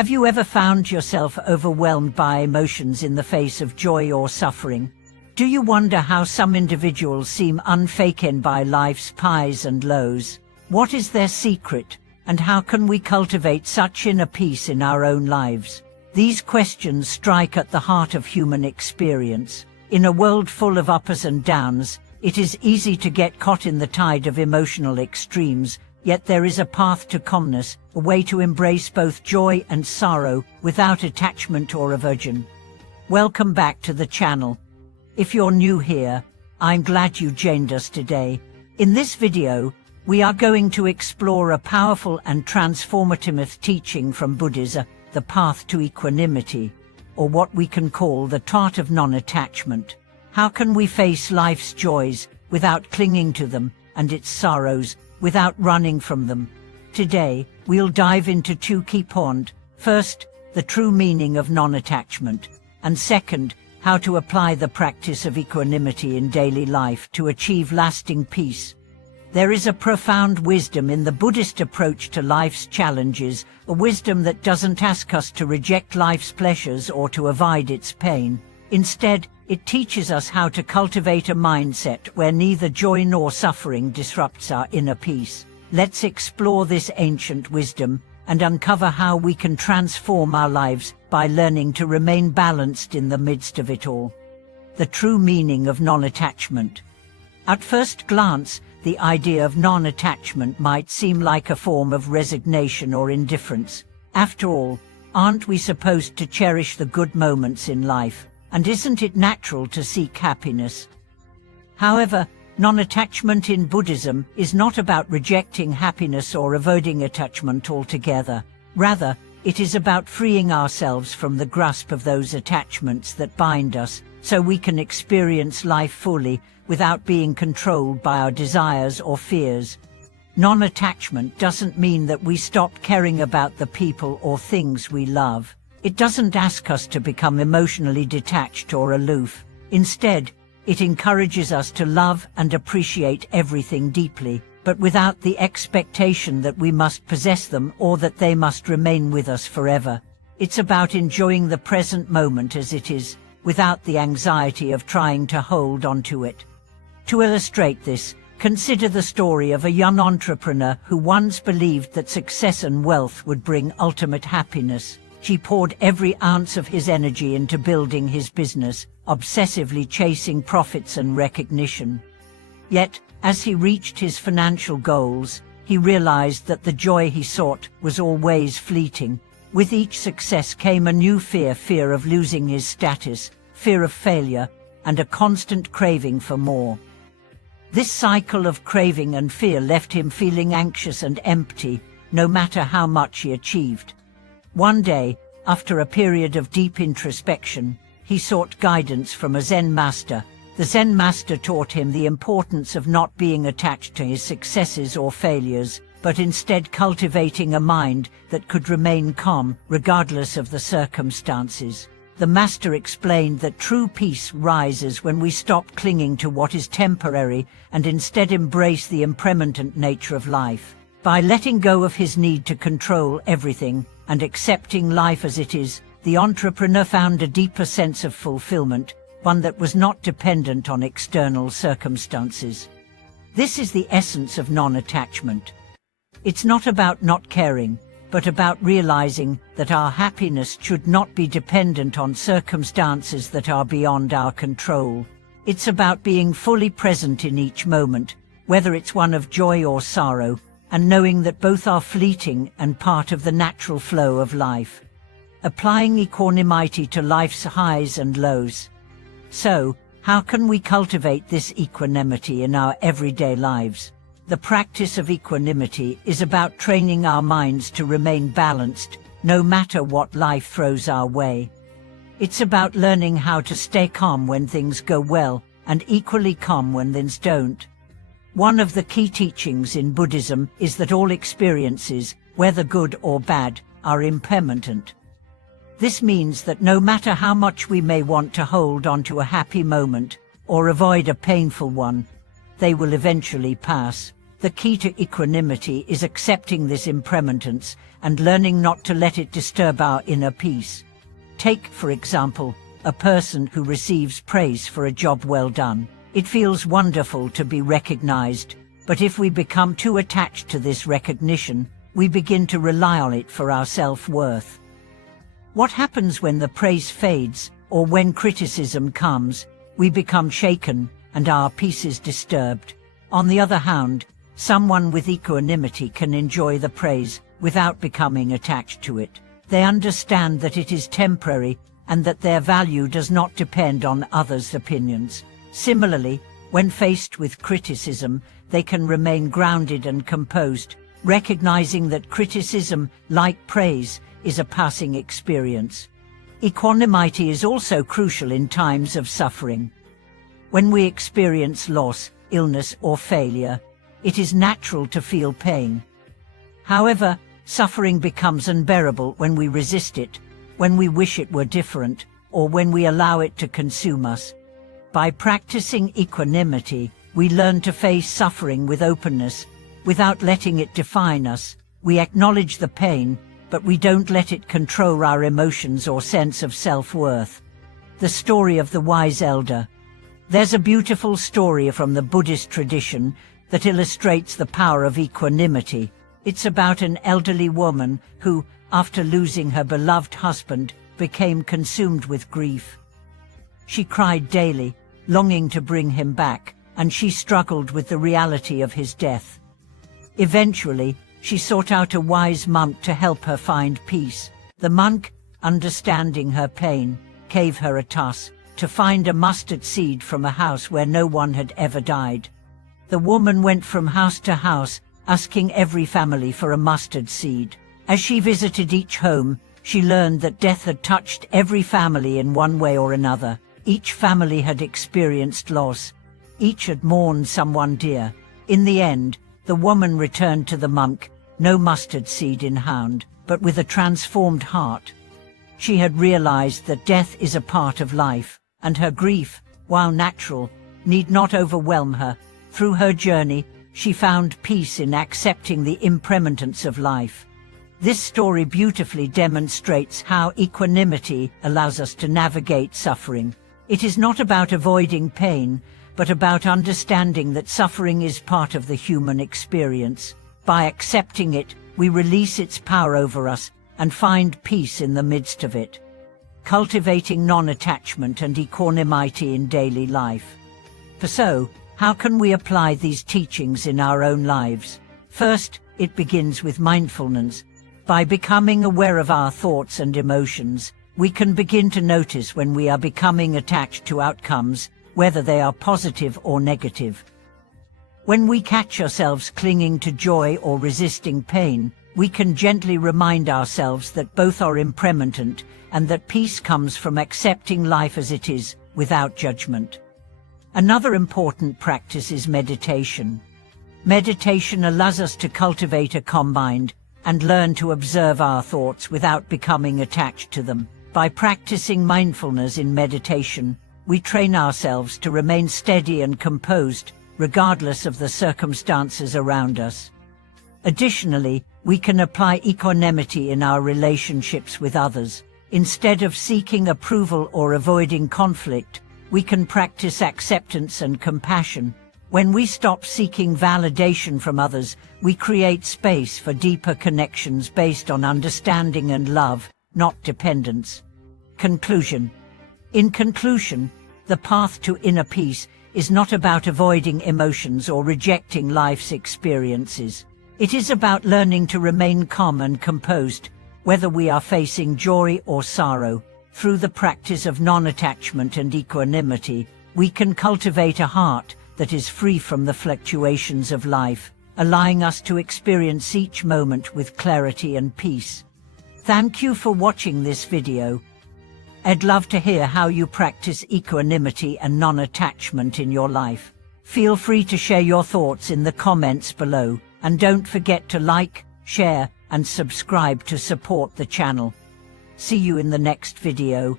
Have you ever found yourself overwhelmed by emotions in the face of joy or suffering? Do you wonder how some individuals seem unfaken by life's highs and lows? What is their secret, and how can we cultivate such inner peace in our own lives? These questions strike at the heart of human experience. In a world full of ups and downs, it is easy to get caught in the tide of emotional extremes, yet there is a path to calmness, a way to embrace both joy and sorrow without attachment or aversion. Welcome back to the channel. If you're new here, I'm glad you joined us today. In this video, we are going to explore a powerful and transformative teaching from Buddhism, the path to equanimity, or what we can call the art of non-attachment. How can we face life's joys without clinging to them, and its sorrows without running from them? Today, we'll dive into two key points. First, the true meaning of non-attachment, and second, how to apply the practice of equanimity in daily life to achieve lasting peace. There is a profound wisdom in the Buddhist approach to life's challenges, a wisdom that doesn't ask us to reject life's pleasures or to avoid its pain. Instead, it teaches us how to cultivate a mindset where neither joy nor suffering disrupts our inner peace. Let's explore this ancient wisdom and uncover how we can transform our lives by learning to remain balanced in the midst of it all. The true meaning of non-attachment. At first glance, the idea of non-attachment might seem like a form of resignation or indifference. After all, aren't we supposed to cherish the good moments in life? And isn't it natural to seek happiness? However, non-attachment in Buddhism is not about rejecting happiness or avoiding attachment altogether. Rather, it is about freeing ourselves from the grasp of those attachments that bind us, so we can experience life fully without being controlled by our desires or fears. Non-attachment doesn't mean that we stop caring about the people or things we love. It doesn't ask us to become emotionally detached or aloof. Instead, it encourages us to love and appreciate everything deeply, but without the expectation that we must possess them or that they must remain with us forever. It's about enjoying the present moment as it is, without the anxiety of trying to hold on to it. To illustrate this, consider the story of a young entrepreneur who once believed that success and wealth would bring ultimate happiness. He poured every ounce of his energy into building his business, obsessively chasing profits and recognition. Yet, as he reached his financial goals, he realized that the joy he sought was always fleeting. With each success came a new fear of losing his status, fear of failure, and a constant craving for more. This cycle of craving and fear left him feeling anxious and empty, no matter how much he achieved. One day, after a period of deep introspection, he sought guidance from a Zen master. The Zen master taught him the importance of not being attached to his successes or failures, but instead cultivating a mind that could remain calm regardless of the circumstances. The master explained that true peace rises when we stop clinging to what is temporary and instead embrace the impermanent nature of life. By letting go of his need to control everything and accepting life as it is, the entrepreneur found a deeper sense of fulfillment, one that was not dependent on external circumstances. This is the essence of non-attachment. It's not about not caring, but about realizing that our happiness should not be dependent on circumstances that are beyond our control. It's about being fully present in each moment, whether it's one of joy or sorrow, and knowing that both are fleeting and part of the natural flow of life. Applying equanimity to life's highs and lows. So, how can we cultivate this equanimity in our everyday lives? The practice of equanimity is about training our minds to remain balanced, no matter what life throws our way. It's about learning how to stay calm when things go well, and equally calm when things don't. One of the key teachings in Buddhism is that all experiences, whether good or bad, are impermanent. This means that no matter how much we may want to hold on to a happy moment or avoid a painful one, they will eventually pass. The key to equanimity is accepting this impermanence and learning not to let it disturb our inner peace. Take, for example, a person who receives praise for a job well done. It feels wonderful to be recognized, but if we become too attached to this recognition, we begin to rely on it for our self-worth. What happens when the praise fades, or when criticism comes? We become shaken, and our peace is disturbed. On the other hand, someone with equanimity can enjoy the praise without becoming attached to it. They understand that it is temporary and that their value does not depend on others' opinions. Similarly, when faced with criticism, they can remain grounded and composed, recognizing that criticism, like praise, is a passing experience. Equanimity is also crucial in times of suffering. When we experience loss, illness, or failure, it is natural to feel pain. However, suffering becomes unbearable when we resist it, when we wish it were different, or when we allow it to consume us. By practicing equanimity, we learn to face suffering with openness, without letting it define us. We acknowledge the pain, but we don't let it control our emotions or sense of self-worth. The story of the wise elder. There's a beautiful story from the Buddhist tradition that illustrates the power of equanimity. It's about an elderly woman who, after losing her beloved husband, became consumed with grief. She cried daily, longing to bring him back, and she struggled with the reality of his death. Eventually, she sought out a wise monk to help her find peace. The monk, understanding her pain, gave her a task to find a mustard seed from a house where no one had ever died. The woman went from house to house, asking every family for a mustard seed. As she visited each home, she learned that death had touched every family in one way or another. Each family had experienced loss. Each had mourned someone dear. In the end, the woman returned to the monk, no mustard seed in hand, but with a transformed heart. She had realized that death is a part of life, and her grief, while natural, need not overwhelm her. Through her journey, she found peace in accepting the impermanence of life. This story beautifully demonstrates how equanimity allows us to navigate suffering. It is not about avoiding pain, but about understanding that suffering is part of the human experience. By accepting it, we release its power over us and find peace in the midst of it. Cultivating non-attachment and equanimity in daily life. So, how can we apply these teachings in our own lives? First, it begins with mindfulness. By becoming aware of our thoughts and emotions, we can begin to notice when we are becoming attached to outcomes, whether they are positive or negative. When we catch ourselves clinging to joy or resisting pain, we can gently remind ourselves that both are impermanent and that peace comes from accepting life as it is, without judgment. Another important practice is meditation. Meditation allows us to cultivate a calm mind and learn to observe our thoughts without becoming attached to them. By practicing mindfulness in meditation, we train ourselves to remain steady and composed, regardless of the circumstances around us. Additionally, we can apply equanimity in our relationships with others. Instead of seeking approval or avoiding conflict, we can practice acceptance and compassion. When we stop seeking validation from others, we create space for deeper connections based on understanding and love, not dependence. Conclusion. In conclusion, the path to inner peace is not about avoiding emotions or rejecting life's experiences. It is about learning to remain calm and composed, whether we are facing joy or sorrow. Through the practice of non-attachment and equanimity, we can cultivate a heart that is free from the fluctuations of life, allowing us to experience each moment with clarity and peace. Thank you for watching this video. I'd love to hear how you practice equanimity and non-attachment in your life. Feel free to share your thoughts in the comments below, and don't forget to like, share, and subscribe to support the channel. See you in the next video.